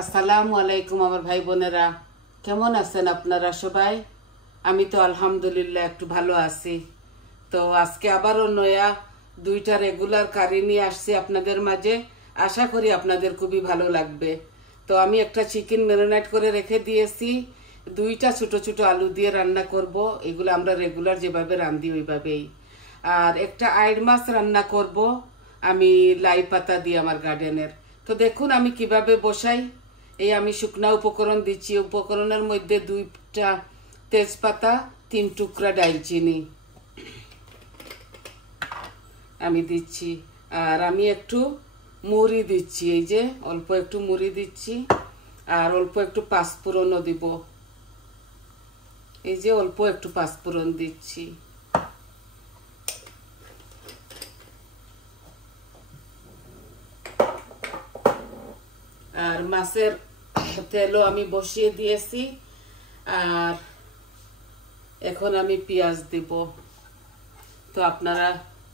আসসালামু আলাইকুম আমার ভাই বোনেরা, কেমন আছেন আপনারা সবাই? আমি তো আলহামদুলিল্লাহ একটু ভালো আছি। তো আজকে আবারও নয়া দুইটা রেগুলার কারি নিয়ে আসছি আপনাদের মাঝে। আশা করি আপনাদের খুবই ভালো লাগবে। তো আমি একটা চিকেন ম্যারিনেট করে রেখে দিয়েছি, দুইটা ছোট ছোট আলু দিয়ে রান্না করব। এগুলো আমরা রেগুলার যেভাবে রান্ধি ওইভাবেই। আর একটা আইড় মাছ রান্না করব আমি লাই পাতা দিয়ে আমার গার্ডেনের। তো দেখুন আমি কিভাবে বসাই। এই আমি শুকনা উপকরণ দিচ্ছি। উপকরণের মধ্যে দুইটা তেজপাতা, 3 টুকরা ডালচিনি আমি দিচ্ছি। আর আমি একটু মুড়ি দিচ্ছি, এই যে অল্প একটু মুড়ি দিচ্ছি। আর অল্প একটু পাঁচফোড়নও দিব, এই যে অল্প একটু পাঁচফোড়ন দিচ্ছি। আর মাছের তেলও আমি বসিয়ে দিয়েছি। আর এখন আমি পেঁয়াজ দিব। তো আপনারা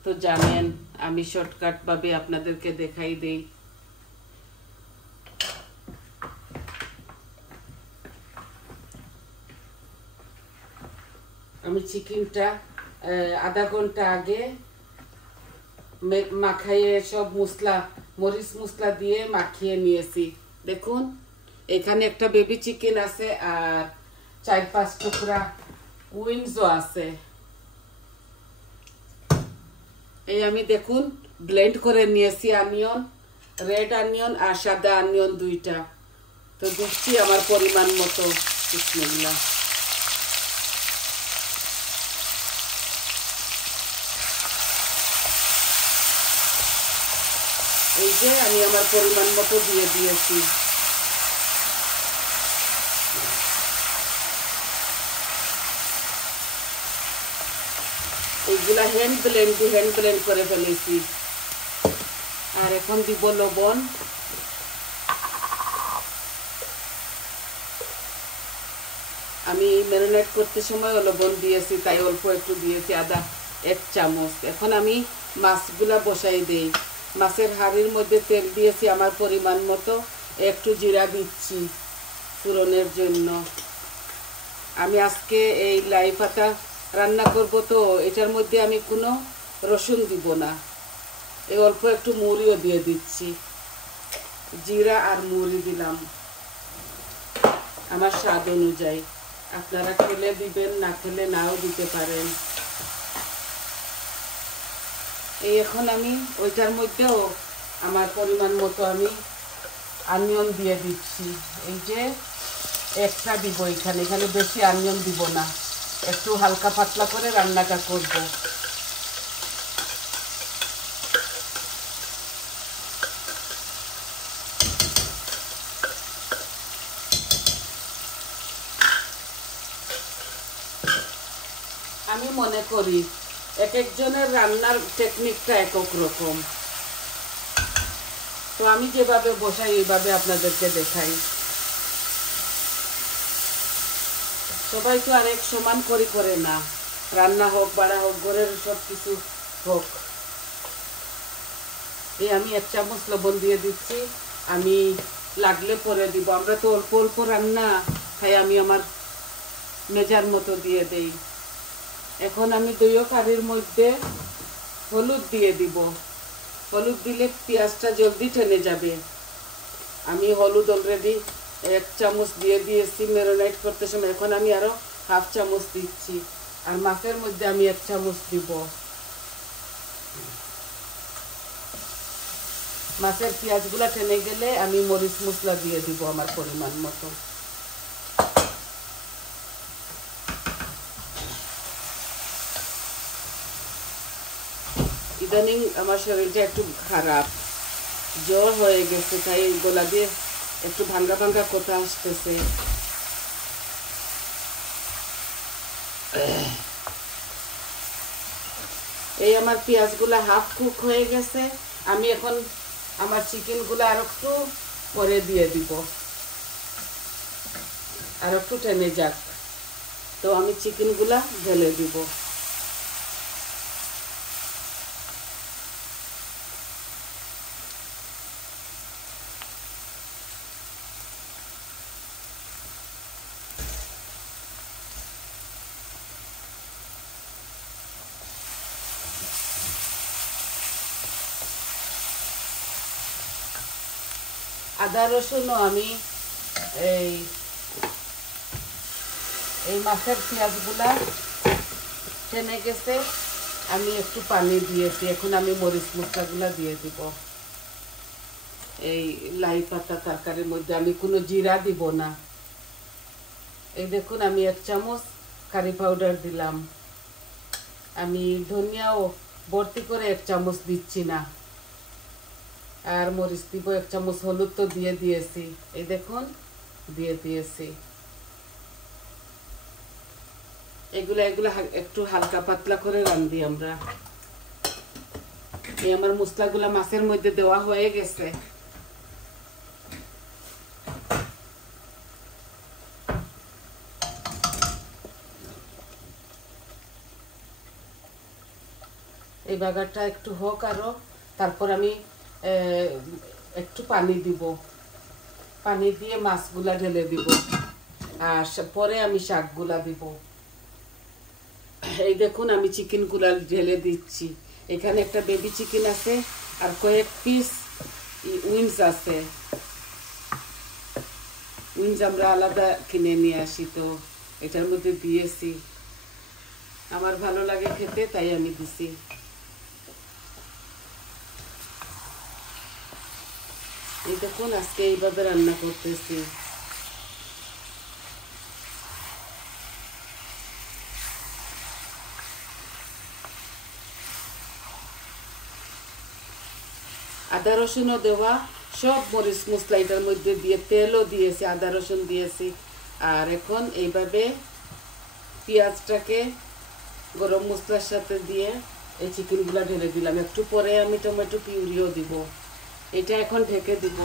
তো জানেন, আমি শর্টকাট ভাবে আপনাদেরকে দেখাই দেই। আমি চিকেনটা আধা ঘন্টা আগে মাখাইয়ে সব মশলা, মরিচ মশলা দিয়ে মাখিয়ে নিয়েছি। দেখুন এখানে একটা বেবি চিকেন আছে আর 4-5 টুকরা উইংসও আছে। এই আমি দেখুন ব্লেন্ড করে নিয়েছি অনিয়ন, রেড অনিয়ন আর সাদা অনিয়ন দুইটা। তো দিচ্ছি আমার পরিমাণ মতো। বিসমিল্লাহ। এই যে আমি আমার পরিমাণ মতো দিয়ে দিয়েছি। এইগুলা হ্যান্ড ব্লেন্ড করে ফেলেছি। আর এখন দিব লবণ। আমি ম্যারিনেট করতে সময় লবণ দিয়েছি, তাই অল্প একটু দিয়েছি, আদা 1 চামচ। এখন আমি মাছগুলা বসাই দেই। মাছের হাঁড়ির মধ্যে তেল দিয়েছি আমার পরিমাণ মতো। একটু জিরা দিচ্ছি ফোড়নের জন্য। আমি আজকে এই লাই পাতা রান্না করব, তো এটার মধ্যে আমি কোনো রসুন দিব না। এই অল্প একটু মুড়িও দিয়ে দিচ্ছি। জিরা আর মুড়ি দিলাম আমার স্বাদ অনুযায়ী। আপনারা খেলে দিবেন, না খেলে নাও দিতে পারেন। এই এখন আমি ওইটার মধ্যেও আমার পরিমাণ মতো আমি অনিয়ন দিয়ে দিচ্ছি। এই যে একটা দিব এখানে বেশি অনিয়ন দিব না, একটু হালকা পাতলা করে রান্নাটা করব। আমি মনে করি এক একজনের রান্নার টেকনিকটা এক এক রকম। তো আমি যেভাবে বসাই এইভাবে আপনাদেরকে দেখাই। সবাই তো আর এক সমান করে না, রান্না হোক বাড়া হোক ঘরের সব কিছু হোক। এই আমি 1 চামচ লবণ দিয়ে দিচ্ছি। আমি লাগলে পরে দিব, আমরা তো অল্প অল্প রান্না খাই, আমি আমার মেজার মতো দিয়ে দেই। এখন আমি দুইও কারির মধ্যে হলুদ দিয়ে দিব। হলুদ দিলে পেঁয়াজটা জলদি টেনে যাবে। আমি হলুদ অলরেডি 1 চামচ দিয়ে দিয়েছি ম্যারিনেট করতে সময়। এখন আমি আরো 1/2 চামচ দিচ্ছি। আর মাছের মধ্যে আমি 1 চামচ দিব। মাছের পেঁয়াজগুলা টেনে গেলে আমি মরিচ মশলা দিয়ে দিব আমার পরিমাণ মতো। ইদানিং আমার শরীরটা একটু খারাপ, জ্বর হয়ে গেছে, তাই গলা দিয়ে একটু ভাঙ্গা ভাঙ্গা কথা আসতেছে। এই আমার পেঁয়াজগুলা হাফ কুক হয়ে গেছে। আমি এখন আমার চিকেনগুলো আর একটু পরে দিয়ে দিব, আর একটু টেনে যাক। তো আমি চিকেনগুলা ঢেলে দিব। আদা রসুনও আমি এই এই মাছের পেঁয়াজগুলা টেনে গেছে, আমি একটু পানি দিয়েছি। এখন আমি মরিচ মশলাগুলা দিয়ে দিব। এই লাই পাতা তরকারির মধ্যে আমি কোনো জিরা দিব না। এই দেখুন আমি 1 চামচ কারি পাউডার দিলাম। আমি ধনিয়াও ভর্তি করে 1 চামচ দিচ্ছি না। আর মরিচ দিব 1 চামচ, হলুদ তো দিয়ে দিয়েছি। এই দেখুন দিয়ে দিয়েছি। এগুলা একটু হালকা পাতলা করে রান্ধি আমরা। এই আমার মশলাগুলা মাছের মধ্যে দেওয়া হয়ে গেছে। এই বাগারটা একটু হোক আরো, তারপর আমি একটু পানি দিব। পানি দিয়ে মাছগুলা ঢেলে দিব, আর পরে আমি শাকগুলা দিব। এই দেখুন আমি চিকেনগুলা ঢেলে দিচ্ছি। এখানে একটা বেবি চিকেন আছে, আর কয়েক পিস উইংস আছে। উইংস আমরা আলাদা কিনে নিয়ে আসি, তো এটার মধ্যে দিয়েছি। আমার ভালো লাগে খেতে, তাই আমি দিছি। এই দেখুন আজকে এইভাবে রান্না করতেছি। আদা রসুনও দেওয়া, সব মরিচ মশলা এটার মধ্যে দিয়ে, তেলও দিয়েছি, আদা রসুন দিয়েছি। আর এখন এইভাবে পেঁয়াজটাকে গরম মশলার সাথে দিয়ে এই চিকেনগুলা ঢেলে দিলাম। একটু পরে আমি টমেটো পিউরিও দিব। এটা এখন ঢেকে দিব।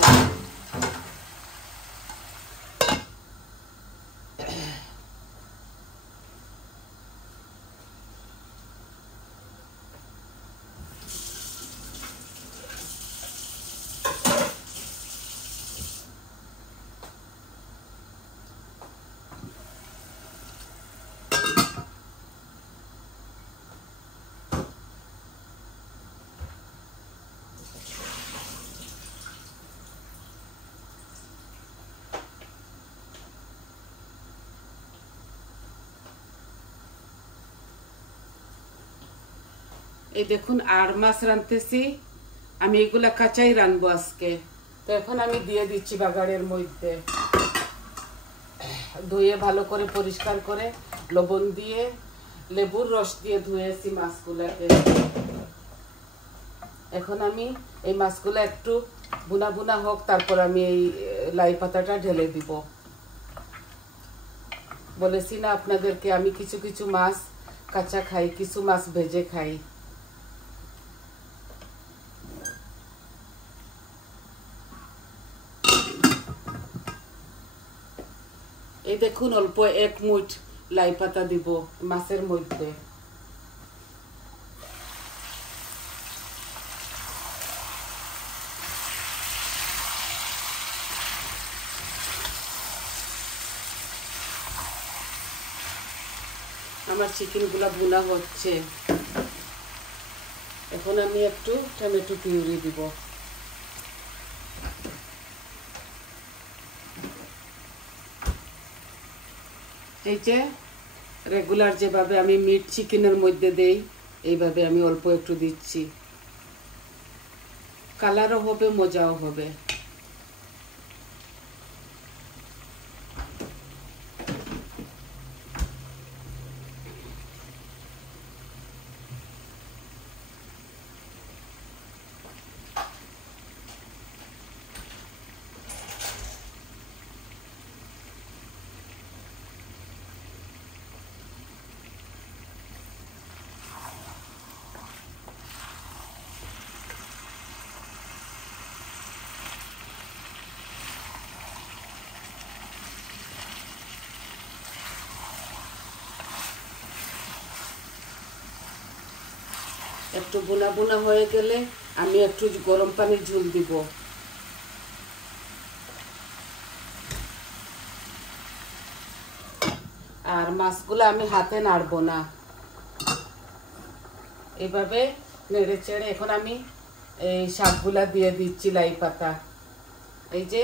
এই দেখুন আর মাছ রাঁধতেছি আমি, এগুলা কাঁচাই রাঁধবো আজকে। তো এখন আমি দিয়ে দিচ্ছি বাগারের মধ্যে। ধুয়ে ভালো করে পরিষ্কার করে লবণ দিয়ে লেবুর রস দিয়ে ধুয়েছি মাছগুলাকে। এখন আমি এই মাছগুলা একটু বুনা বুনা হোক, তারপর আমি এই লাই পাতাটা ঢেলে দিব। বলেছি না আপনাদেরকে, আমি কিছু কিছু মাছ কাঁচা খাই, কিছু মাছ ভেজে খাই। এই দেখুন অল্প 1 মুঠ লাই পাতা দিব মাছের মধ্যে। আমার চিকেনগুলা ভুনা হচ্ছে। এখন আমি একটু টমেটো পিউরি দিব। এই যে রেগুলার যেভাবে আমি মিট চিকেনের মধ্যে দেই, এইভাবে আমি অল্প একটু দিচ্ছি। কালারও হবে, মজাও হবে। একটু বোনা বোনা হয়ে গেলে আমি একটু গরম পানির ঝোল দিব। আর মাছগুলো আমি হাতে নাড়বো না, এভাবে নেড়ে চেড়ে। এখন আমি এই শাকগুলা দিয়ে দিচ্ছি, লাই পাতা। এই যে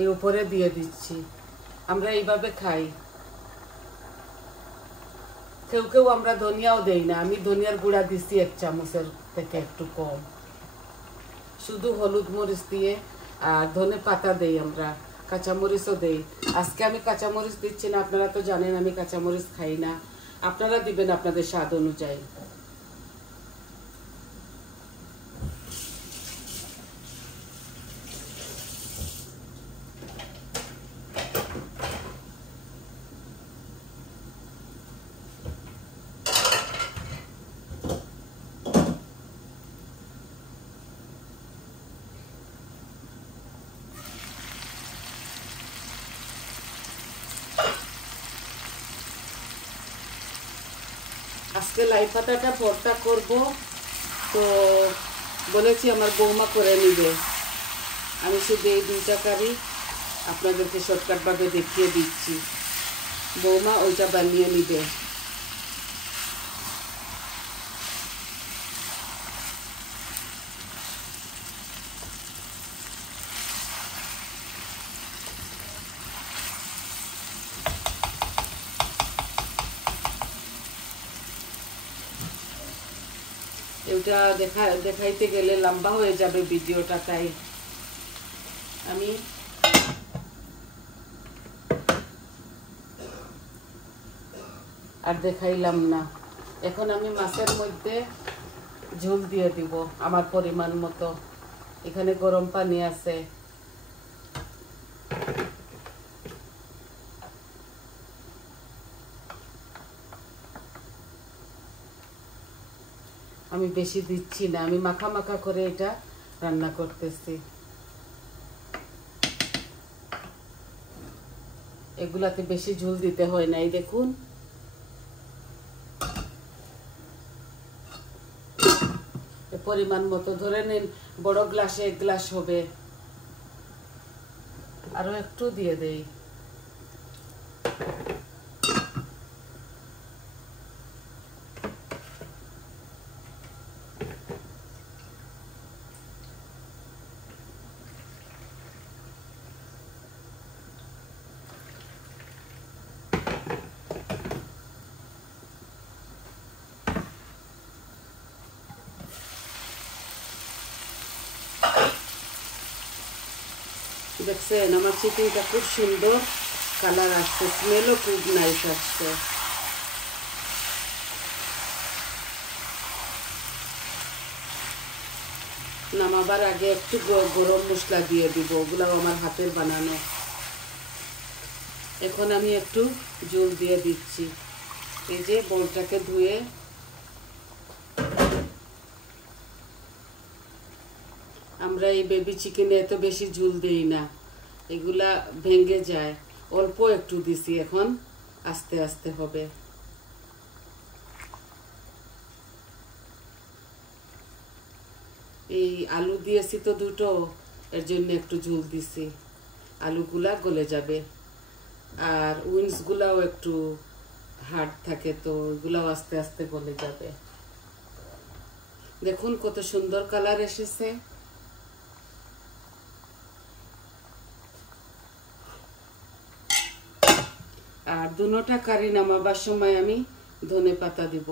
এই উপরে দিয়ে দিচ্ছি। আমরা এইভাবে খাই। কেউ কেউ আমরা ধনিয়াও দেই না। আমি ধনিয়ার গুঁড়া দিচ্ছি 1 চামচের থেকে একটু কম, শুধু হলুদ মরিচ দিয়ে। আর ধনে পাতা দেই আমরা, কাঁচামরিচও দেই। আজকে আমি কাঁচামরিচ দিচ্ছি না, আপনারা তো জানেন আমি কাঁচামরিচ খাই না। আপনারা দিবেন আপনাদের স্বাদ অনুযায়ী। আজকে লাই পাতাটা ভর্তা করব, তো বলেছি আমার বৌমা করে নিবে। আমি শুধু এই 2টা কারি আপনাদেরকে শর্টকাটভাবে দেখিয়ে দিচ্ছি, বৌমা ওইটা বানিয়ে নিবে। এটা দেখাইতে গেলে লম্বা হয়ে যাবে ভিডিওটা, তাই আমি আর দেখাইলাম না। এখন আমি মাছের মধ্যে ঝোল দিয়ে দিব আমার পরিমাণ মতো। এখানে গরম পানি আছে, আমি বেশি দিচ্ছি না, আমি মাখা মাখা করে এটা রান্না করতেছি। এগুলাতে বেশি ঝোল দিতে হয় না। এই দেখুন, পরিমাণ মতো ধরে নিন, বড় গ্লাসে 1 গ্লাস হবে। আরো একটু দিয়ে দেই। দেখছেন আমার চিকেনটা খুব সুন্দর কালার আসছে, স্মেলও খুব নাইস আসছে। নামাবার আগে একটু গরম মশলা দিয়ে দিব, ওগুলাও আমার হাতের বানানো। এখন আমি একটু জল দিয়ে দিচ্ছি। এই যে বোলটাকে ধুয়ে আমরা এই বেবি চিকেনে এত বেশি ঝোল দেই না, এগুলা ভেঙে যায়। অল্প একটু দিছি, এখন আস্তে আস্তে হবে। এই আলু দিয়েছি তো 2টো, এর জন্য একটু ঝোল দিছি। আলুগুলা গলে যাবে, আর উইন্সগুলাও একটু হার্ড থাকে, তো ওইগুলাও আস্তে আস্তে গলে যাবে। দেখুন কত সুন্দর কালার এসেছে। আর 2টা কারি নামাবার সময় আমি ধনে পাতা দিব।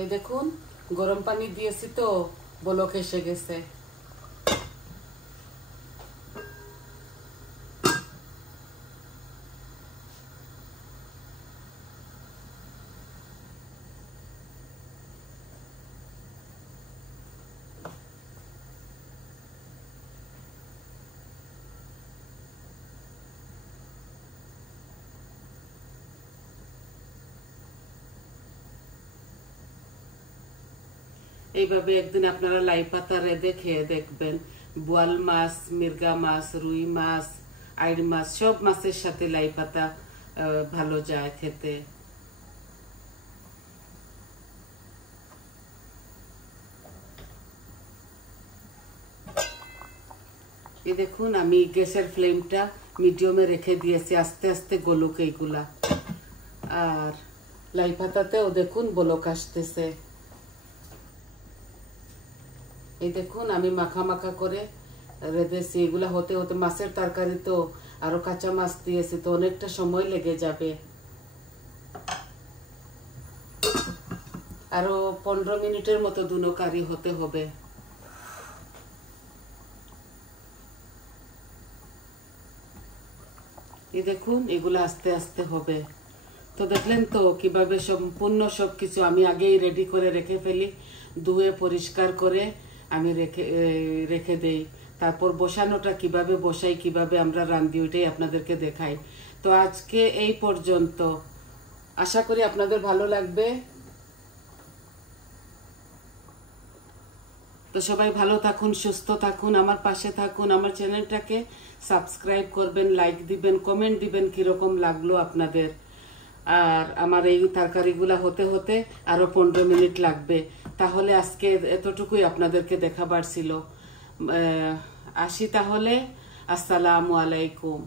এই দেখুন গরম পানি দিয়েছি তো বলক এসে গেছে। এইভাবে একদিন আপনারা লাই পাতা রেঁধে খেয়ে দেখবেন। বোয়াল মাছ, মির্গা মাছ, রুই মাছ, আইড় মাছ, সব মাছের সাথে লাই পাতা ভালো যায় খেতে। এই দেখুন আমি গ্যাসের ফ্লেমটা মিডিয়ামে রেখে দিয়েছি, আস্তে আস্তে গলুক এইগুলা। আর লাই পাতাতেও দেখুন বলক আসতেছে। এই দেখুন আমি মাখা মাখা করে রেঁধেছি। এগুলা হতে হতে মাছের তরকারি তো আরো কাঁচা মাছ দিয়েছি, তো অনেকটা সময় লেগে যাবে। আরো 15 মিনিটের মতো দুনো কারি হতে হবে। এই দেখুন এগুলো আস্তে আস্তে হবে। তো দেখলেন তো কিভাবে সম্পূর্ণ সবকিছু আমি আগেই রেডি করে রেখে ফেলি, ধুয়ে পরিষ্কার করে আমি রেখে দেই। তারপর বসানোটা কিভাবে বসাই, কিভাবে আমরা রান্ধি, ওইটাই আপনাদেরকে দেখাই। তো আজকে এই পর্যন্ত, আশা করি আপনাদের ভালো লাগবে। তো সবাই ভালো থাকুন, সুস্থ থাকুন, আমার পাশে থাকুন, আমার চ্যানেলটাকে সাবস্ক্রাইব করবেন, লাইক দিবেন, কমেন্ট দিবেন কিরকম লাগলো আপনাদের। আর আমার এই তরকারিগুলা হতে হতে আরো 15 মিনিট লাগবে। তাহলে আজকে এতটুকুই আপনাদেরকে দেখাবার ছিল। আসি তাহলে, আসসালামু আলাইকুম।